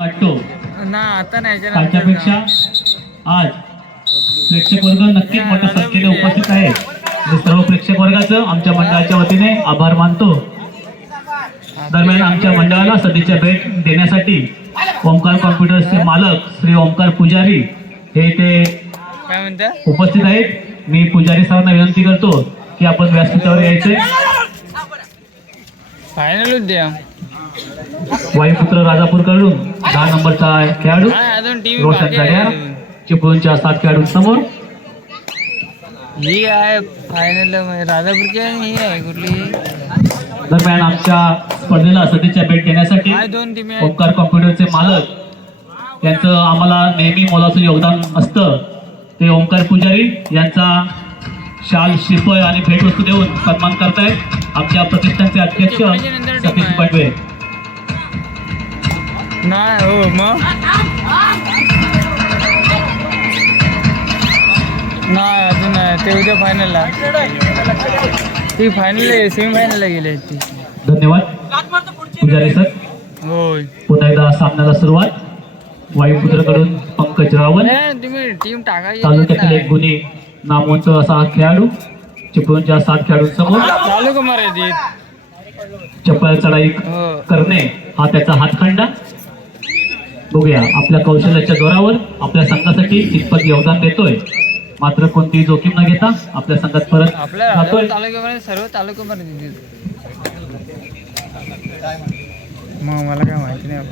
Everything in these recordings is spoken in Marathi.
वाटतो ना आता नाही कालच्यापेक्षा आज प्रेक्षक वर्ग नक्कीच मोठ्या संख्येने उपस्थित आहे. मी सर्व प्रेक्षक वर्गाचं आमच्या मंडळाच्या वतीने आभार मानतो. दरम्यान आमच्या मंडळाला सध्याच्या भेट देण्यासाठी ओंकार कॉम्प्युटर्सचे मालक श्री ओंकार पुजारी हे ते उपस्थित आहेत. मी पुजारी सरांना विनंती करतो की आपण व्यासपीठावर यायचे. फायनलच द्या वायुपुत्र राजापूरकडून दहा नंबरचा खेळाडू. रोशन आहे चिपळूणच्या सात खेळाडूंसमोर ही आहे फायनल राजापूरची ही आहे कुठली? दरम्यान आमच्या स्पर्धेला सध्याच्या भेट देण्यासाठी ओंकार कॉम्प्युटरचे मालक. यांचं आम्हाला नेहमी मोलाचं योगदान असतं. ते ओंकार पुजारी यांचा शाल श्रीफळ आणि भेटवस्तू देऊन सन्मान करतायत. आमच्या प्रतिष्ठानचे अध्यक्ष सतीश पाटवे नाही हो मग? नाही अजून नाही ते उद्या फायनलला ती फायनल सेमी फायनलला गेली ती. धन्यवाद. पुजारी सर होय. पुन्हा एकदा सामन्याला सुरुवात. वायुपुत्रकडून पंकज रावल. तुम्ही टीम टाकायची तालुक्यातील एक गुन्हे. नामवंत असा खेळाडू चिपळूणच्या सात खेळाडूंसमोर. चालू चप्पल चढाई हो. करणे हा त्याचा हातखंडा. बघूया. आपल्या कौशल्याच्या जोरावर आपल्या संघासाठी कितपत योगदान देतोय. मात्र कोणतीही जोखीम न घेता आपल्या संघात परत जातोय. सर्व तालुक्यामध्ये मग मला काय माहिती नाही.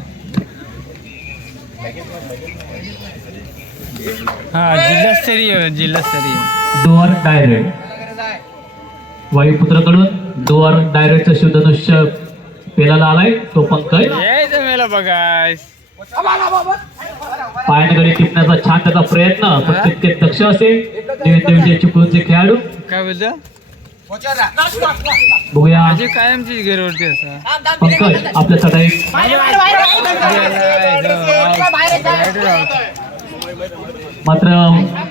हा जिल्हास्तरीय जिल्हास्तरीय. Door direct. वायुपुत्रकडून डोअर डायरेक्टचं शिवधनुष्य पेलाला आलाय. तो पंकज बघाय पायाने गडी टिपण्याचा छान त्याचा प्रयत्न पण तितके दक्ष असे. निवेद विजय चिपळूणचे खेळाडू. काय बोलतो? बघूया. माझी कायमची घरवरती असा पंकज आपल्या चढाई मात्र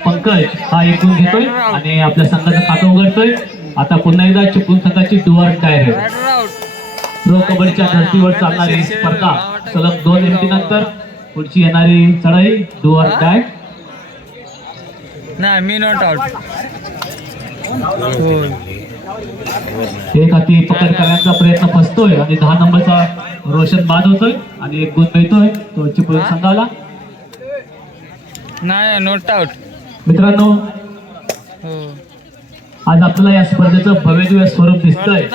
पंकज हा एकूण घेतोय आणि आपल्या संघाचं खातं उघडतोय. आता पुन्हा एकदा चिपळूण संघाची डुअर डायरेक्ट प्रो कबड्डीच्या धर्तीवर चालणारी स्पर्धा. सलग दोन एमटी नंतर पुढची येणारी चढाई डुअर डाय. नाही मी नॉट आउट एक हाती पकड करण्याचा प्रयत्न फसतोय आणि दहा नंबरचा रोशन बाद होतोय आणि एक गुण मिळतोय. तो चिपळूण संघाला. नाही नोट आउट मित्रांनो हो. आज आपल्याला या स्पर्धेचं भव्यदिव्य स्वरूप दिसतंय.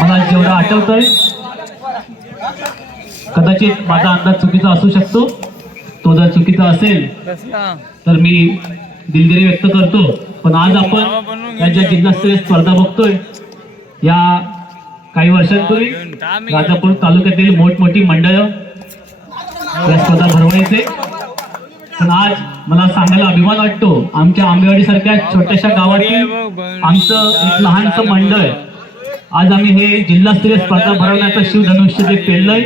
मला जेवढं आठवतंय कदाचित माझा अंदाज चुकीचा असू शकतो. तो जर चुकीचा असेल तर मी दिलगिरी व्यक्त करतो. पण आज आपण या ज्या जिल्हास्तरीय स्पर्धा बघतोय या काही वर्षांपूर्वी राजापूर तालुक्यातील मोठमोठी मंडळ या स्पर्धा भरवायचे पण आज मला सांगायला अभिमान वाटतो. आमच्या आंबेवाडी सारख्या छोट्याशा गावातील आमचं एक लहानसं मंडळ आज आम्ही हे जिल्हास्तरीय स्पर्धा भरवण्याचं शिवधनुष्य जे नाही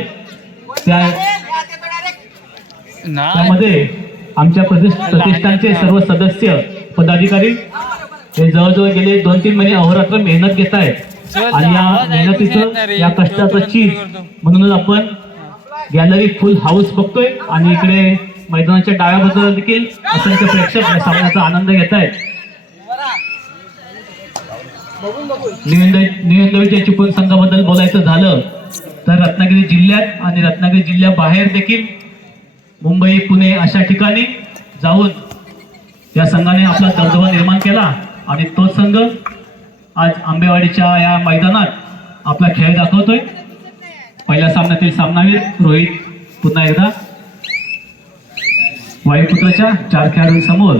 त्यामध्ये आमच्या प्रतिष्ठ- प्रतिष्ठानचे सर्व सदस्य पदाधिकारी हे जवळजवळ गेले दोन तीन महिने अहोरात्र मेहनत घेत आहेत आणि या मेहनतीचं या कष्टाचं चीज म्हणूनच आपण गॅलरी फुल हाऊस बघतोय. आणि इकडे मैदानाच्या डाव्या बाजूला देखील असंख्य प्रेक्षक या सामन्याचा आनंद घेत आहेत निवेंदवीच्या चिपळूण संघाबद्दल बोलायचं झालं तर रत्नागिरी जिल्ह्यात आणि रत्नागिरी जिल्ह्याबाहेर देखील मुंबई पुणे अशा ठिकाणी जाऊन या संघाने आपला दबदबा निर्माण केला आणि तोच संघ आज आंबेवाडीच्या या मैदानात आपला खेळ दाखवतोय. पहिल्या सामन्यातील सामनावीर रोहित पुन्हा एकदा वायुपुत्राच्या चार खेळाडूंसमोर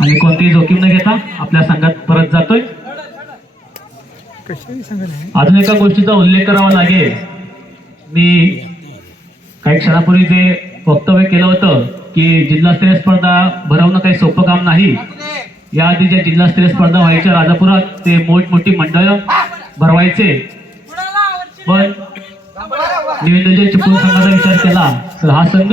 आणि कोणतीही जोखीम न घेता आपल्या संघात परत जातोय. अजून एका गोष्टीचा उल्लेख करावा लागेल. मी काही क्षणापूर्वी जे वक्तव्य केलं होतं की जिल्हास्तरीय स्पर्धा भरवणं काही सोपं काम नाही. याआधी ज्या जिल्हास्तरीय स्पर्धा व्हायच्या राजापुरात ते मोठमोठी मंडळ भरवायचे. पण निवेदनच्या चिपळूण संघाचा विचार केला. तर हा संघ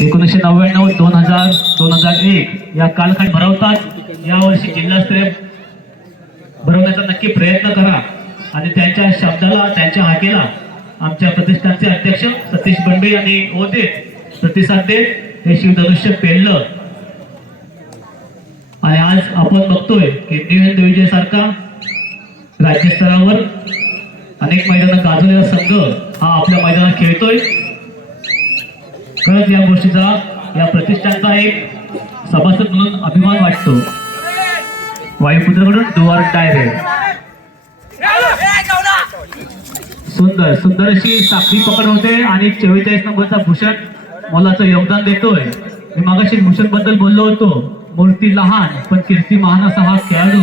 एकोणीसशे नव्याण्णव दोन हजार दोन हजार एक या कालखंड भरवतात. यावर्षी जिल्हास्तरीय भरवण्याचा नक्की प्रयत्न करा. आणि त्यांच्या शब्दाला त्यांच्या हाकेला आमच्या प्रतिष्ठानचे अध्यक्ष सतीश बंडे यांनी होते प्रतिसाद देत हे शिवधनुष्य पेरलं आणि आज आपण बघतोय की न्यू हिंद विजय सारखा राज्यस्तरावर अनेक मैदानात गाजवलेला संघ हा आपल्या मैदानात खेळतोय. खरंच या गोष्टीचा या प्रतिष्ठानचा एक सभासद म्हणून अभिमान वाटतो. वायुपुत्राकडून दुवार डायरे. सुंदर सुंदर अशी साखळी पकड होते आणि चव्वेचाळीस नंबरचा भूषण मोलाचं योगदान देतोय. मी मागाशी भूषणबद्दल बोललो होतो. मूर्ती लहान पण कीर्ती महान असा हा खेळाडू.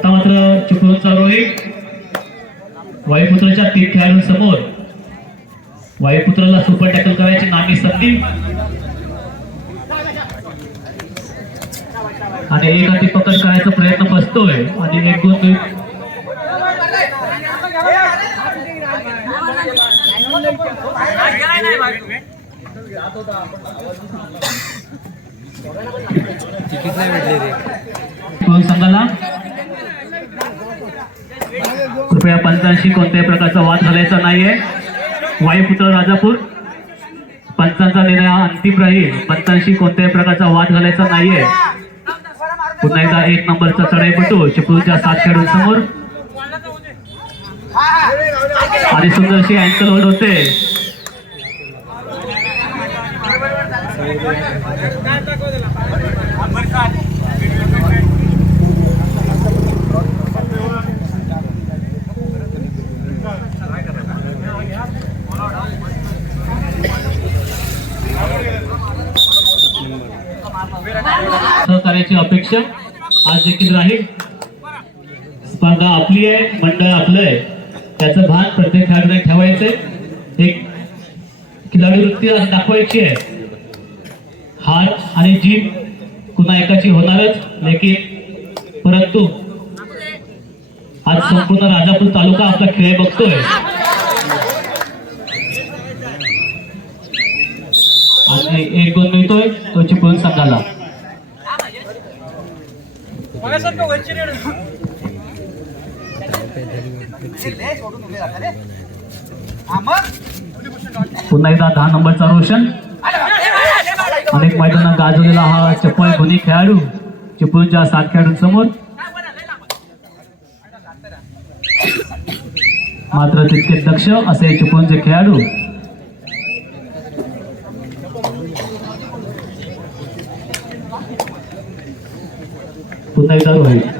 आता मात्र चिपळूणचा रोहित वायुपुत्राच्या तीन खेळाडूंसमोर वायुपुत्राला सुपर टॅकल करायची नामी संधी. आणि एक हाती पकड करायचा प्रयत्न बसतोय. आणि एक दोन तिकीट नाही भेटले रे. दोन संघाला कृपया पंचांशी कोणत्याही प्रकारचा वाद घालायचा नाहीये. वायुपुत्र राजापूर. पंचांचा निर्णय हा अंतिम राहील. पंचांशी कोणत्याही प्रकारचा वाद घालायचा नाहीये. पुन्हा एकदा एक नंबरचा चढाईपटू चिपळूणच्या सात खेळाडूंसमोर. आणि सुंदरशी अँकल होल्ड होते. सहकार्याची अपेक्षा आज देखील राहील. स्पर्धा आपली आहे मंडळ आपलं आहे. त्याचं भान प्रत्येक खेळाडूने ठेवायचंय एक खिलाडी वृत्ती दाखवायची आहे. हार आणि जीत कुणा एकाची होणारच लेकिन परंतु आज संपूर्ण राजापूर तालुका आपला खेळ बघतोय. आणि एक गुण मिळतोय तो चिपळूण संघाला. पुन्हा एकदा दहा नंबरचा रोशन. अनेक मैदानात गाजवलेला हा चप्पल गुन्हे खेळाडू. चिपळूणच्या सात खेळाडूंसमोर. मात्र तितके दक्ष असे चिपळूणचे खेळाडू पुन्हा एकदा रोहित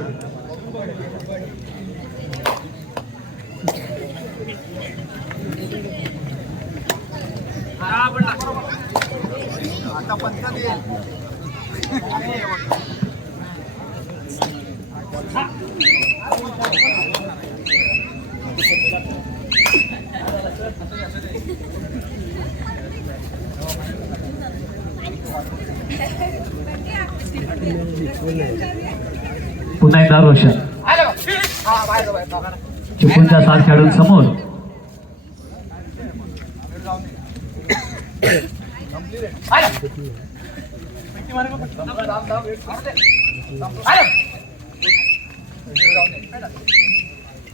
पुन्हा एकदा रोशन. चिपळूणच्या सात खेळाडूंसमोर.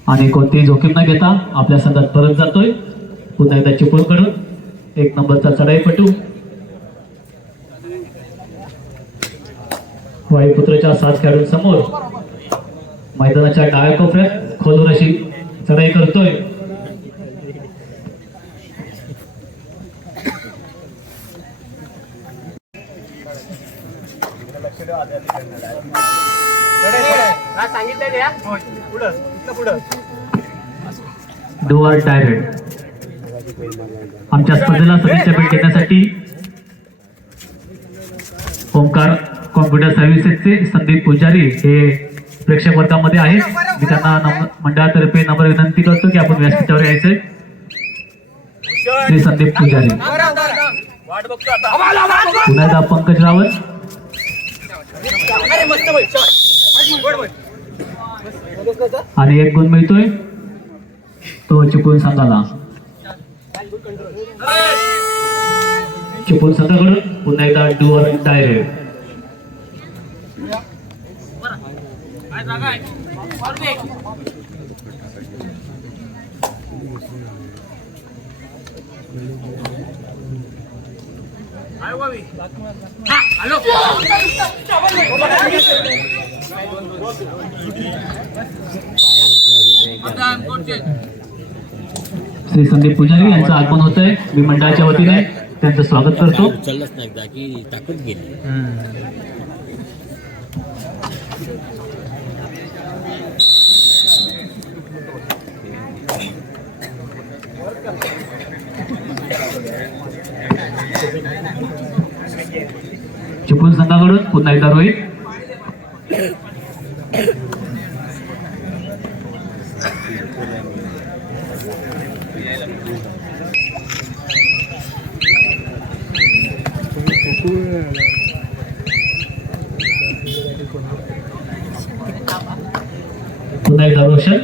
आणि कोणतीही जोखीम न घेता आपल्या संघात परत जातोय. पुन्हा एकदा चिपळूणकडून एक नंबरचा चढाईपटू वायुपुत्राच्या सात खेळाडूंसमोर. मैदानाच्या डाव्या कोपऱ्यात खोलून अशी चढाई करतोय. डुआर डायरेक्ट आमच्या स्पर्धेला सदिच्छा भेट देण्यासाठी ओंकार कॉम्प्युटर सर्व्हिसेसचे संदीप पुजारी हे प्रेक्षक वर्गामध्ये आहेत मी त्यांना मंडळातर्फे नंबर विनंती करतो की आपण व्यासपीठावर यायचंय श्री संदीप पुजारी. पुन्हा एकदा पंकज रावत आणि एक गुण मिळतोय. तो चिपळूण संघाला. चिपळूण संघाकडून पुन्हा एकदा डुअर डायरेक्ट श्री संदीप पुजारी यांचं आगमन होत आहे मी मंडळाच्या वतीने त्यांचं स्वागत करतो. उचललंच नाही एकदा की टाकून गेली. चिपळूण संघाकडून पुन्हा एकदा रोहित. पुन्हा एकदा रोशन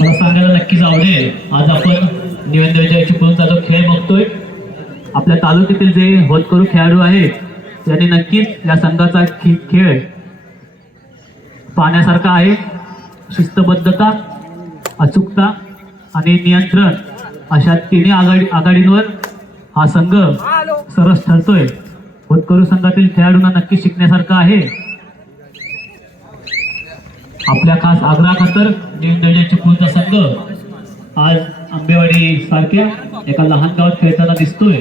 मला सांगायला नक्कीच आवडेल आज आपण निवेंद्र विजय चिपळूणचा जो खेळ बघतोय आपल्या तालुक्यातील जे होतकरू खेळाडू आहेत त्यांनी नक्कीच या संघाचा खेळ पाहण्यासारखा आहे. शिस्तबद्धता अचूकता आणि नियंत्रण अशा तिन्ही आघाडी आघाडींवर हा संघ सरस ठरतोय. होतकरू संघातील खेळाडूंना नक्की शिकण्यासारखं आहे. आपल्या खास आग्रहाखातर निवडलेल्या चिपळूणचा संघ आज आंबेवाडी सारख्या एका लहान गावात खेळताना दिसतोय.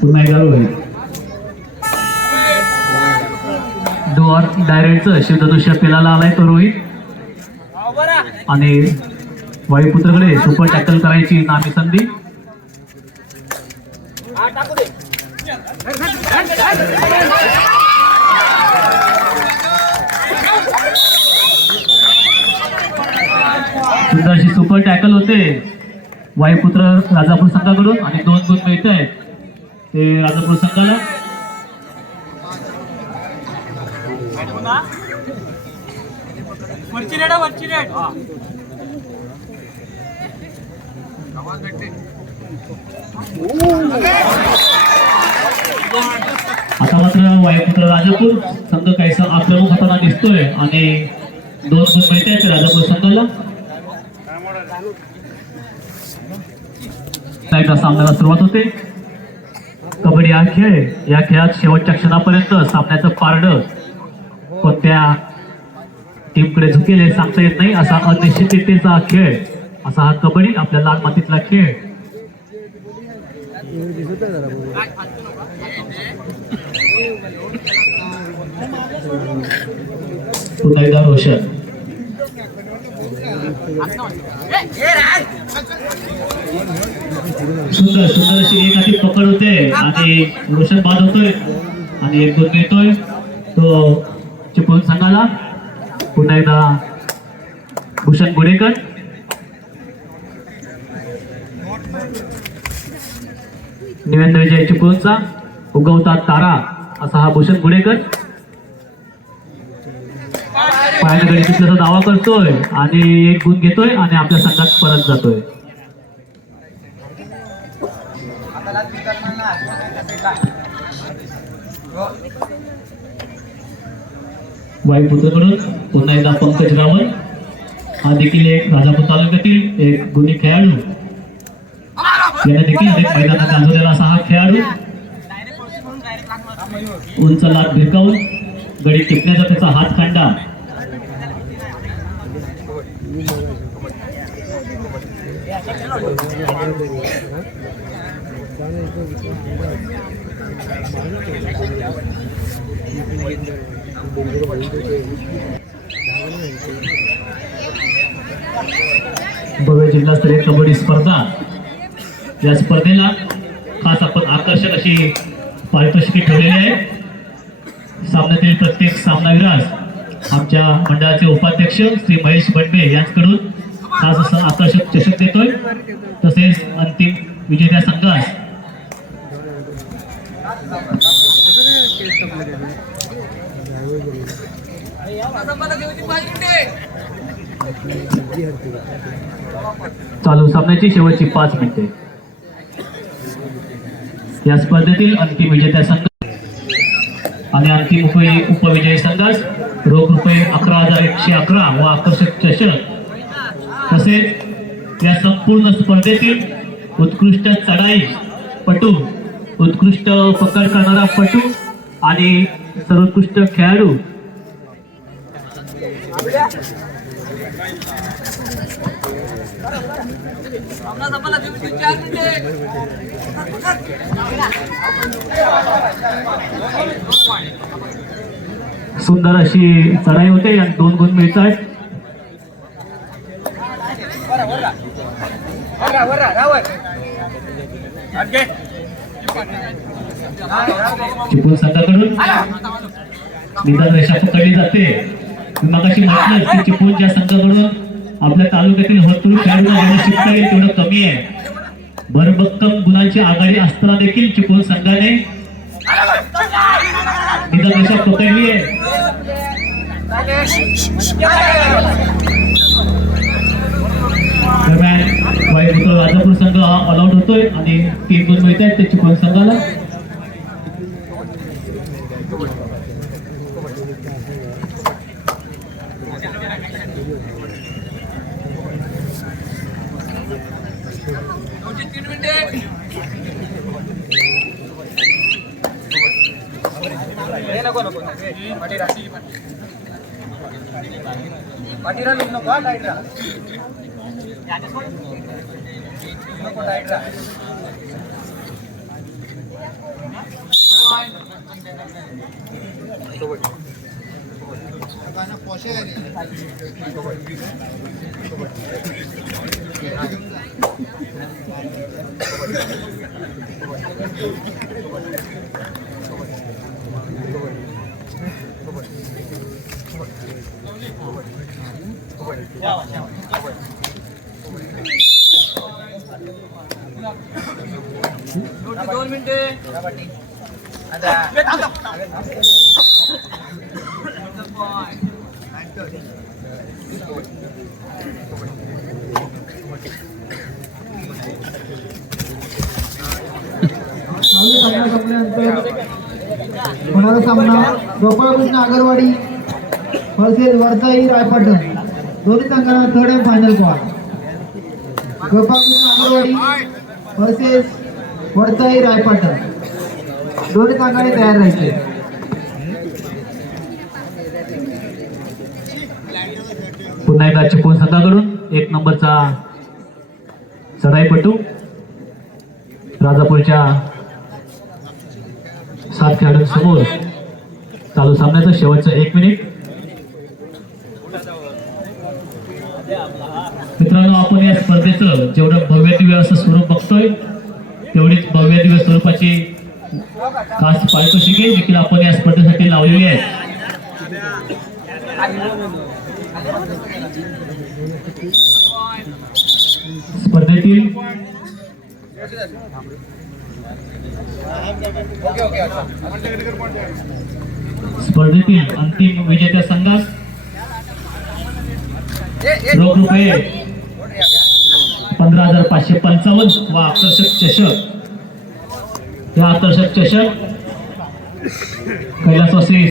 पुन्हा एकदा रोहित डोअर डायरेक्टचं शिवधनुष्य पेलाला आलाय तो रोहित. आणि वायुपुत्रकडे सुपर टॅकल करायची नामी संधी. अशी सुपर टॅकल होते. वायुपुत्र राजापूर संघाकडून आणि दोन गुण मिळत आहेत ते राजापूर संघाला. आता मात्र वायुपुत्र राजापूर. संघ काहीसा आक्रमक होताना दिसतोय आणि दोन गुण मिळत आहेत राजापूर संघाला. एकदा सामन्याला सुरुवात होते. कबड्डी हा खेळ. या खेळात शेवटच्या क्षणापर्यंत सामन्याचं पारड कोणत्या टीमकडे झुकेल हे सांगता येत नाही असा अनिश्चिततेचा हा खेळ. असा हा कबड्डी आपल्या लाल मातीतला खेळ. खुदाईदार एकदा रोशन सुंदर सुंदर अशी एक हाती पकड होते आणि रोशन बाद होतोय आणि एक दोन मिळतोय. तो चिपळूण संघाला. पुन्हा एकदा भूषण गुडेकर निवेंद्र विजय चिपळूणचा. उगवता तारा असा हा भूषण गुडेकर पायाने गडी तिथल्याचा दावा करतोय आणि एक गुण घेतोय आणि आपल्या संघात परत जातोय. वायुपुत्रकडून पुन्हा एकदा पंकज रावल हा देखील एक राजापूर तालुक्यातील एक गुणी खेळाडू. याने देखील एक मैदानात गाजवलेला असा हा खेळाडू. उंच लाट भिरकावून गडी टिपण्याचा त्याचा हात कांडा भव्य जिल्हास्तरीय कबड्डी स्पर्धा. या स्पर्धेला खास आपण आकर्षक अशी पारितोषिकी ठेवलेली आहे. सामन्यातील प्रत्येक सामनाविरास आमच्या मंडळाचे उपाध्यक्ष श्री महेश बंडवे यांच्याकडून खास आकर्षक चषक देतोय तसेच अंतिम विजेत्या संघास. चालू सामन्याची शेवटची पाच मिनिटे. या स्पर्धेतील अंतिम विजेत्या संघ आणि अंतिम उपविजयी संघास रोख रुपये अकरा हजार एकशे अकरा व आकर्षक चषक तसेच या संपूर्ण स्पर्धेतील उत्कृष्ट चढाई पटू उत्कृष्ट पकड करणारा पटू आणि सर्वोत्कृष्ट खेळाडू. सुंदर अशी चढाई होते आणि दोन गुण मिळतात. चिपळूण संघाकडून निदान रेषा पकडली जाते. मग अशी म्हटलं की चिपळूणच्या संघाकडून आपल्या तालुक्यातील खेळाडूंना जेवढं शिकता येईल तेवढं कमी आहे. भरभक्कम गुणांची आघाडी असताना देखील चिपळूण संघाने निदान रेषा पकडली आहे. दरम्यान वाईट राजापूर संघ हा ऑलआउट होतोय आणि तीन गुण मिळत आहेत ते चिपळूण संघाला चालू सामना కాబట్టి होणारा सामना गोपाळकृष्ण आगरवाडी वर्सेस वरचाई रायपाटण दोन्ही संघांना third and final point Gopalkrishna Agarwadi versus Varchai Raipatan दोन्ही संघाने तयार राहायचे पुन्हा एकदा चिपळूण संघाकडून एक नंबरचा चढाईपटू राजापूरच्या सात खेळाडूंसमोर चालू सामन्याचं शेवटचं एक मिनिट. मित्रांनो आपण या स्पर्धेचं जेवढं भव्य दिव्य असं स्वरूप बघतोय तेवढीच भव्य दिव्य स्वरूपाची खास पारितोषिके देखील आपण या स्पर्धेसाठी लावलेली आहेत स्पर्धेतील स्पर्धेतील अंतिम विजेत्या संघास रोख रुपये पंधरा हजार पाचशे पंचावन्न व आकर्षक चषक या आकर्षक चषक कैलासवासी